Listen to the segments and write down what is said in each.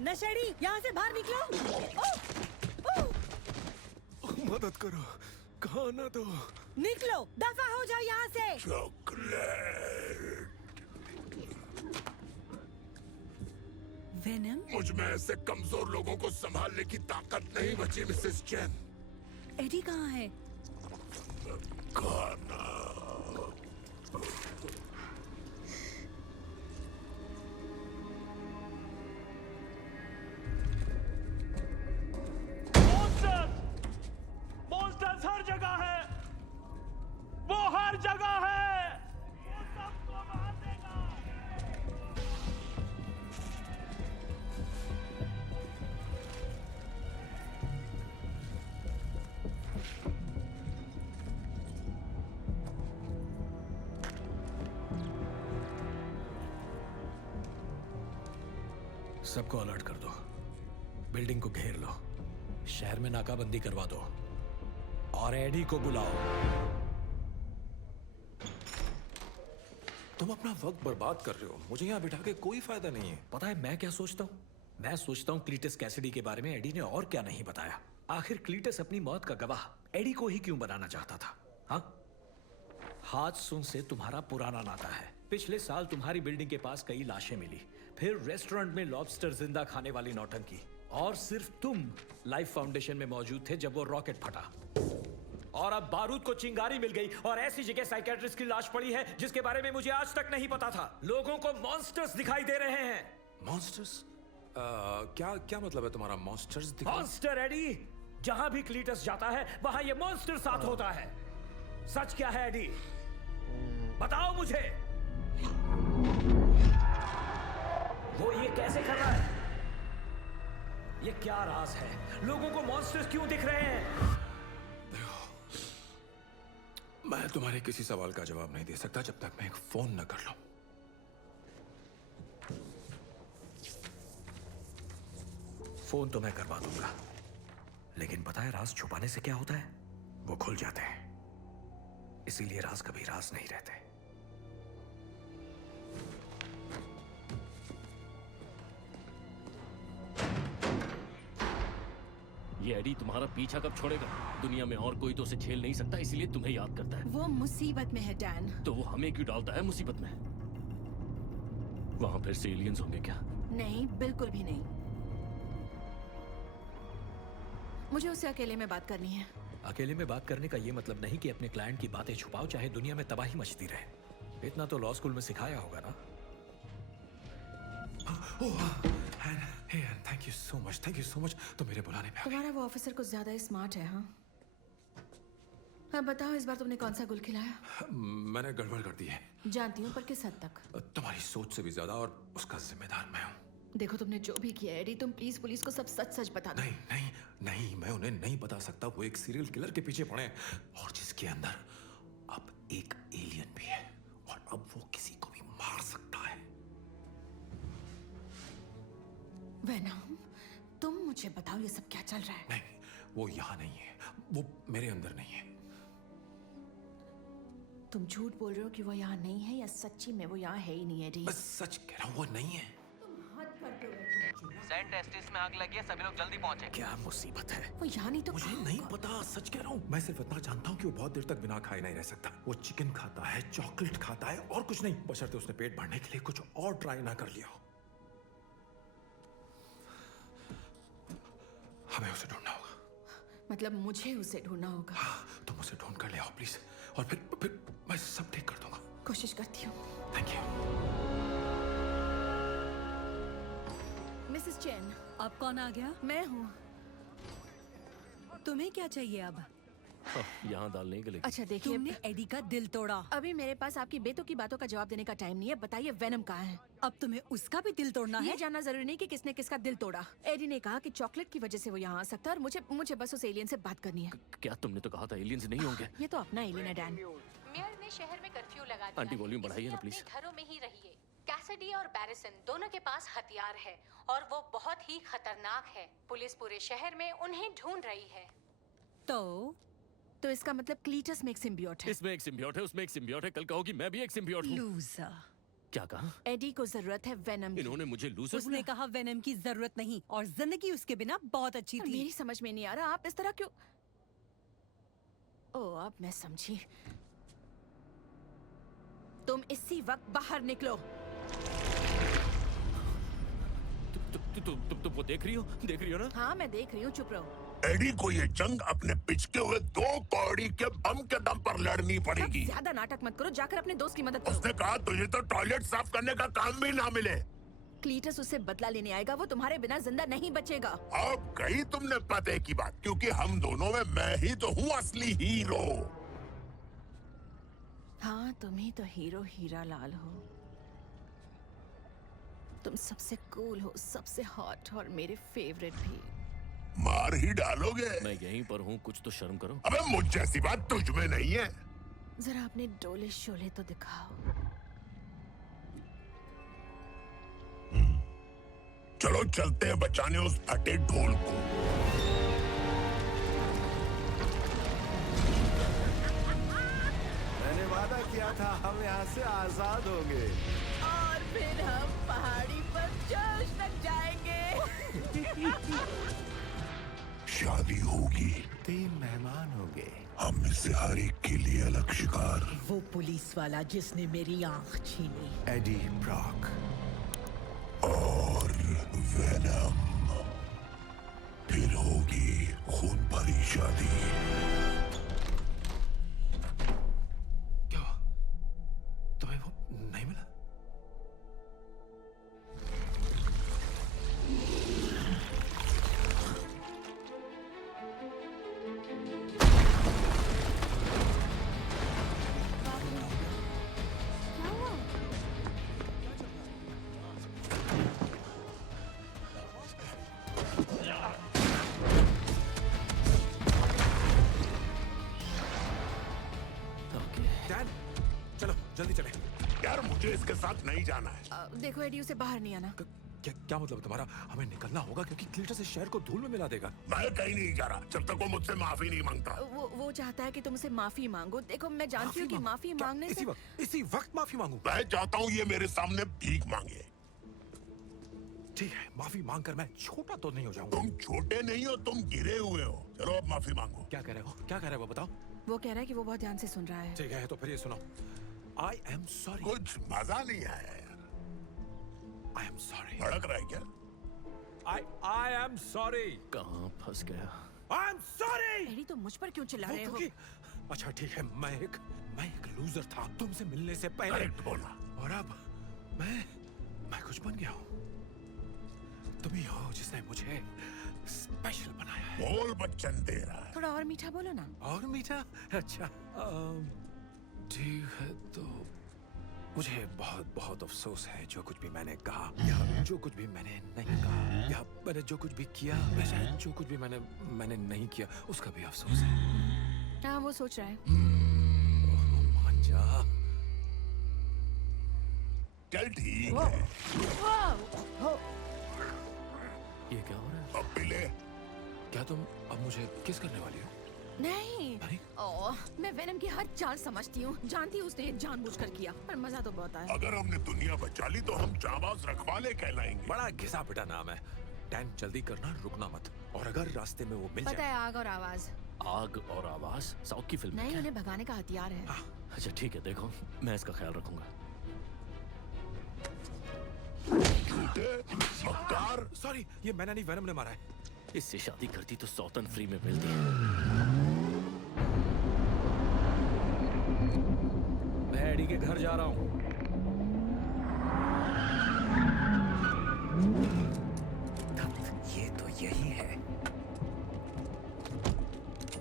नशेड़ी, यहाँ से बाहर निकलो। मदद करो, कहाँ ना दो। निकलो, दफा हो जाओ यहाँ से। चॉकलेट। वेनम? मुझ में ऐसे कमजोर लोगों को संभालने की ताकत नहीं बची मिसेस चेन। एडी कहाँ है? खाना। मॉन्स्टर्स हर जगह है, वो हर जगह है, वो सबको मार देगा। सबको अलर्ट कर दो, बिल्डिंग को घेर लो, शहर में नाकाबंदी करवा दो और एडी को बुलाओ। तुम अपना वक्त बर्बाद कर रहे हो, मुझे यहाँ बिठा के कोई फायदा नहीं है। पता है मैं क्या सोचता हूँ? मैं सोचता हूँ क्लीटस कैसिडी के बारे में एडी ने और क्या नहीं बताया। आखिर क्लीटस अपनी मौत का गवाह एडी को ही क्यों बनाना चाहता था? हाँ, हादसों से तुम्हारा पुराना नाता है। पिछले साल तुम्हारी बिल्डिंग के पास कई लाशें मिली, फिर रेस्टोरेंट में लॉबस्टर जिंदा खाने वाली नौटंकी, और सिर्फ तुम लाइफ फाउंडेशन में मौजूद थे जब वो रॉकेट फटा। और अब बारूद को चिंगारी मिल गई और ऐसी जगह साइकियाट्रिस्ट की लाश पड़ी है जिसके बारे में मुझे आज तक नहीं पता था। लोगों को मॉन्स्टर्स दिखाई दे रहे हैं। मॉन्स्टर्स? क्या मतलब है तुम्हारा मॉन्स्टर्स? मॉन्स्टर एडी, जहां भी क्लीटस जाता है वहां ये मॉन्स्टर साथ होता है। सच क्या है एडी? बताओ मुझे। वो ये कैसे कर रहा है? ये क्या राज है? लोगों को मॉन्स्टर्स क्यों दिख रहे हैं? मैं तुम्हारे किसी सवाल का जवाब नहीं दे सकता जब तक मैं एक फोन न कर लूं। फोन तो मैं करवा दूंगा, लेकिन पता है राज छुपाने से क्या होता है? वो खुल जाते हैं। इसीलिए राज कभी राज नहीं रहते। ये एडी तुम्हारा पीछा कब छोड़ेगा? दुनिया में और कोई तो उसे झेल नहीं सकता, इसलिए तुम्हें याद करता है। वो मुसीबत में है डैन। तो वो हमें क्यों डालता है मुसीबत में? वहां फिर से एलियंस होंगे क्या? नहीं, बिल्कुल भी नहीं। मुझे उससे अकेले में बात करनी है। अकेले में बात करने का ये मतलब नहीं कि अपने क्लाइंट की बातें छुपाओ, चाहे दुनिया में तबाही मचती रहे। इतना तो लॉ स्कूल में सिखाया होगा ना? Thank you so much. तो मेरे बुलाने पे आ गए। तुम्हारा वो ऑफिसर कुछ ज्यादा ही स्मार्ट है। हाँ, अब बताओ इस बार तुमने कौन सा गुल खिलाया? मैंने गड़बड़ कर दी है। जानती हूँ, पर किस हद तक? तुम्हारी सोच से भी ज्यादा, और उसका जिम्मेदार मैं हूँ। देखो, तुमने जो भी किया एडी, तुम प्लीज पुलिस को सब सच सच बता दो। नहीं, मैं उन्हें नहीं बता सकता। वो एक सीरियल किलर के पीछे पड़े हैं, और जिसके अंदर अब एक एलियन भी है, और अब वो किसी को भी मार सकता है। वेनम, तुम मुझे बताओ ये सब क्या चल रहा है? नहीं, वो यहाँ नहीं है, वो मेरे अंदर नहीं है। तुम झूठ बोल रहे हो कि वो यहाँ नहीं है, या सच्ची में वो यहाँ है ही नहीं एडी? बस सच कह रहा हूँ, वो नहीं है। सेंट एस्टिस में आग लगी है, सभी लोग जल्दी पहुंचे। क्या मुसीबत है? वो यहाँ नहीं तो मुझे नहीं पता, सच कह रहा हूँ। मैं सिर्फ इतना जानता हूँ कि वो बहुत देर तक बिना खाए नहीं रह सकता। वो चिकन खाता है, चॉकलेट खाता है, और कुछ नहीं, बशर्ते उसने पेट भरने के लिए कुछ और ट्राई ना कर लिया हो। हमें उसे ढूंढना होगा। मतलब मुझे उसे ढूंढना होगा? हाँ, तुम उसे ढूंढ कर ले आओ प्लीज, और फिर मैं सब ठीक कर दूंगा। कोशिश करती हूँ। Thank you. Mrs chain. अब कौन आ गया? मैं हूँ। तुम्हें क्या चाहिए अब? यहाँ दाल नहीं गलेगी। अच्छा देखिए, तुमने एडी का दिल तोड़ा। अभी मेरे पास आपकी बेतुकी की बातों का जवाब देने का टाइम नहीं है। बताइए वेनम कहाँ है? अब तुम्हें उसका भी दिल तोड़ना ये है? जानना जरूरी नहीं कि किसने किसका दिल तोड़ा। एडी ने कहा कि चॉकलेट की वजह से वो यहाँ आ सकता है, और मुझे बस उस एलियन से बात करनी है। क्या तुमने तो कहा था एलियंस नहीं होंगे? ये तो अपना एलियन है डैन। मेयर ने शहर में कर्फ्यू लगा दिया आंटी, है, वॉल्यूम बढ़ाइए ना, इसलिए प्लीज। अपने घरों में ही रहिए। कैसिडी और बैरिसन दोनों के पास हथियार है, और वो बहुत ही खतरनाक है। पुलिस पूरे शहर में उन्हें ढूंढ रही है। तो इसका मतलब क्लीटस में एक सिम्बियोट है। इसमें एक सिम्बियोट है, उसमें एक सिम्बियोट है, कल कहोगी मैं भी एक सिम्बियोट हूँ। लूजर। क्या कहा? एडी को जरूरत है वेनम की। इन्होंने मुझे लूजर उसने कहा वेनम की जरूरत नहीं और जिंदगी उसके बिना बहुत अच्छी और थी। मेरी समझ में नहीं आ रहा आप इस तरह क्यों। ओ अब मैं समझी। तुम इसी वक्त बाहर निकलो। तुम वो देख रही हो ना? हाँ मैं देख रही हूँ, चुप रहो। एडी को ये जंग अपने पिचके हुए 2 कौड़ी के बम के दम पर लड़नी अब पड़ेगी। ज्यादा नाटक मत करो, जाकर अपने दोस्त की मदद करो। उसने कहा तुझे तो टॉयलेट साफ करने का काम भी ना मिले। क्लीटस उससे बदला लेने आएगा, वो तुम्हारे बिना जिंदा नहीं बचेगा। अब कही तुमने पते की बात, क्योंकि हम दोनों में मैं ही तो हूँ असली हीरो। हाँ तुम ही तो हीरो हीरा लाल हो। तुम सबसे कूल हो, सबसे हॉट और मेरे फेवरेट भी। मार ही डालोगे? मैं यहीं पर हूँ, कुछ तो शर्म करो। अबे मुझ जैसी बात तुझ में नहीं है। जरा अपने डोले शोले तो दिखाओ। चलो चलते हैं बचाने उस फटे ढोल को। मैंने वादा किया था हम यहाँ से आजाद होंगे। और फिर हम पहाड़ी पर जोश तक जाएंगे। शादी होगी, 3 मेहमान होंगे। हम में से हर एक के लिए अलग शिकार। वो पुलिस वाला जिसने मेरी आंख छीनी। एडी ब्रॉक और वेनम। फिर होगी खून भरी शादी। क्या हुआ? तुम्हें वो नहीं मिला? डैन, चलो जल्दी चले। यार मुझे इसके साथ नहीं जाना है। देखो एडी, उसे बाहर नहीं आना। क्या मतलब तुम्हारा? हमें निकलना होगा क्योंकि क्लीटस इस शहर को धूल में मिला देगा। मैं कहीं नहीं जा रहा जब तक वो मुझसे माफी नहीं मांगता। वो चाहता है कि तुम उसे माफी मांगो। देखो मैं जानती हूँ कि माफी क्या मांगने से इसी वक्त माफी मांगू? मैं चाहता हूँ ये मेरे सामने भीख मांगे। ठीक है, माफी मांगकर मैं छोटा तो नहीं हो जाऊंगा। तुम छोटे नहीं हो, तुम गिरे हुए हो। चलो अब माफी मांगो। क्या कह रहे हो? क्या कह रहे हो? बताओ। वो कह रहा है कि वो बहुत ध्यान से सुन रहा है। ठीक है, तो फिर ये सुनो। I am sorry. कुछ मजा नहीं आया यार। I am sorry. भड़क रहा है क्या? I am sorry. कहाँ फंस गया? I am sorry. एडी तो मुझ पर क्यों चिल्ला रहे हो? अच्छा ठीक है, मैं एक लूजर था तुमसे मिलने से पहले। करेक्ट बोला। और अब मैं कुछ बन गया हूँ। तुम ही हो जिसने मुझे स्पेशल बनाया है। बोल बच्चन तेरा। थोड़ा और मीठा बोलो ना। और मीठा? अच्छा ठीक है, तो मुझे बहुत बहुत अफसोस है जो कुछ भी मैंने कहा या जो कुछ भी मैंने नहीं कहा या मैंने जो कुछ भी किया या शायद जो कुछ भी मैंने नहीं किया उसका भी अफसोस है। हाँ वो सोच रहा है। मान जा। चल ठीक है। ये क्या हो रहा है? अब पी ले। क्या तुम अब मुझे किस करने वाली हो? नहीं। ओह, मैं वेनम की हर चाल समझती हूँ। जानती हूँ उसने जानबूझकर किया, पर मजा तो बहुत आया। अगर हमने दुनिया बचा ली तो हम जाबाज रखवाले कहलाएंगे। बड़ा घिसा पिटा नाम है। डैन जल्दी करना, रुकना मत। और अगर रास्ते में वो मिल पता जाए। है आग और आवाज। आग और आवाज साउथ की फिल्म नहीं, उन्हें भगाने का हथियार है। अच्छा ठीक है, देखो मैं इसका ख्याल रखूंगा। मक्कार। सॉरी, ये मैंने नहीं, वेनम ने मारा है। इससे शादी करती तो सौतन फ्री में मिलती। मैं एडी के घर जा रहा हूँ। ये तो यही है।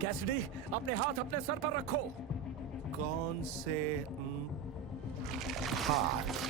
कैसिडी, अपने हाथ अपने सर पर रखो। कौन से हाथ?